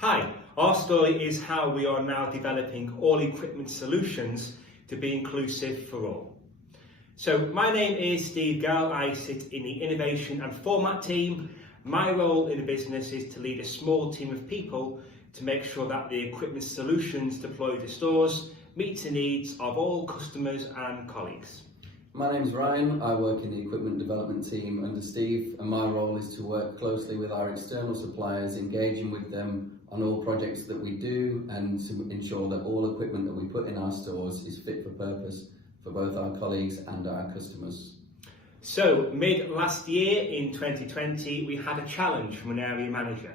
Hi, our story is how we are now developing all equipment solutions to be inclusive for all. So my name is Steve Gell. I sit in the innovation and format team. My role in the business is to lead a small team of people to make sure that the equipment solutions deployed to stores meet the needs of all customers and colleagues. My name's Ryan. I work in the equipment development team under Steve, and my role is to work closely with our external suppliers, engaging with them on all projects that we do and to ensure that all equipment that we put in our stores is fit for purpose for both our colleagues and our customers. So mid last year in 2020, we had a challenge from an area manager.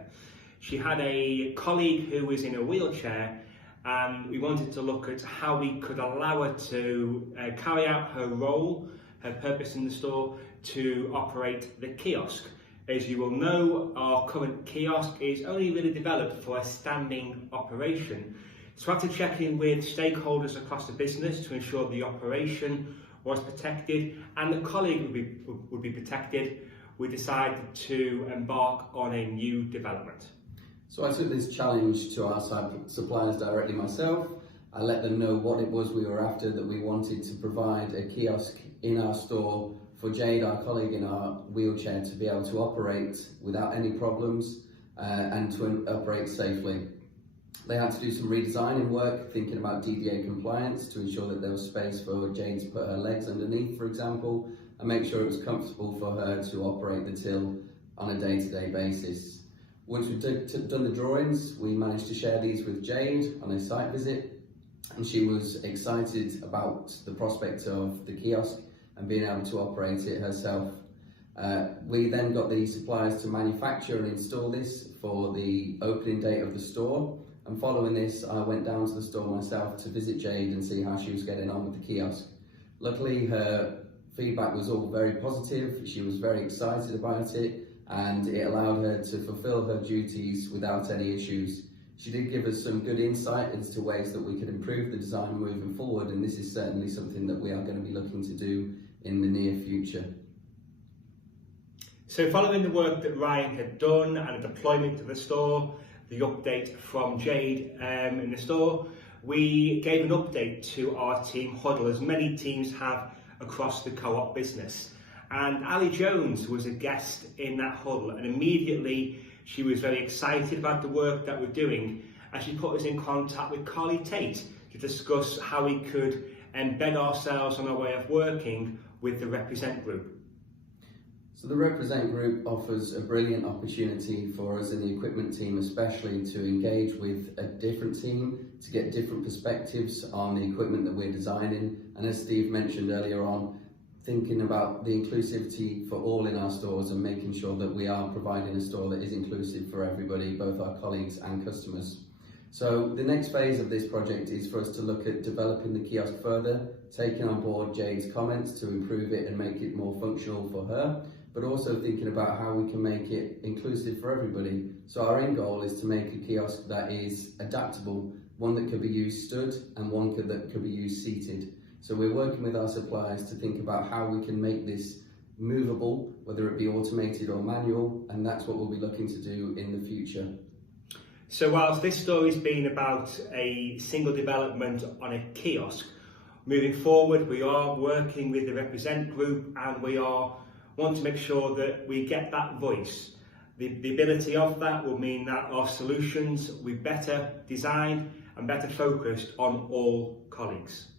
She had a colleague who was in a wheelchair, and we wanted to look at how we could allow her to carry out her role, her purpose in the store, to operate the kiosk. As you will know, our current kiosk is only really developed for a standing operation. So after checking with stakeholders across the business to ensure the operation was protected and the colleague would be protected, we decided to embark on a new development. So I took this challenge to our suppliers directly myself. I let them know what it was we were after, that we wanted to provide a kiosk in our store for Jade, our colleague in our wheelchair, to be able to operate without any problems and to operate safely. They had to do some redesigning work, thinking about DDA compliance to ensure that there was space for Jade to put her legs underneath, for example, and make sure it was comfortable for her to operate the till on a day-to-day basis. Once we've done the drawings, we managed to share these with Jade on a site visit, and she was excited about the prospect of the kiosk and being able to operate it herself. We then got the suppliers to manufacture and install this for the opening date of the store, and following this I went down to the store myself to visit Jade and see how she was getting on with the kiosk. Luckily her feedback was all very positive. She was very excited about it, and it allowed her to fulfill her duties without any issues. She did give us some good insight as to ways that we could improve the design moving forward, and this is certainly something that we are going to be looking to do in the near future. So following the work that Ryan had done and the deployment to the store, the update from Jade in the store, we gave an update to our team huddle, as many teams have across the co-op business. And Ali Jones was a guest in that huddle, and immediately she was very excited about the work that we're doing, and she put us in contact with Carly Tate to discuss how we could embed ourselves on our way of working with the Represent group. So the Represent group offers a brilliant opportunity for us in the equipment team, especially to engage with a different team, to get different perspectives on the equipment that we're designing, and as Steve mentioned earlier on, thinking about the inclusivity for all in our stores and making sure that we are providing a store that is inclusive for everybody, both our colleagues and customers. So the next phase of this project is for us to look at developing the kiosk further, taking on board Jade's comments to improve it and make it more functional for her, but also thinking about how we can make it inclusive for everybody. So our end goal is to make a kiosk that is adaptable, one that could be used stood and one that could be used seated. So we're working with our suppliers to think about how we can make this movable, whether it be automated or manual, and that's what we'll be looking to do in the future. So whilst this story's been about a single development on a kiosk, moving forward we are working with the Represent group, and we want to make sure that we get that voice. The ability of that will mean that our solutions will be better designed and better focused on all colleagues.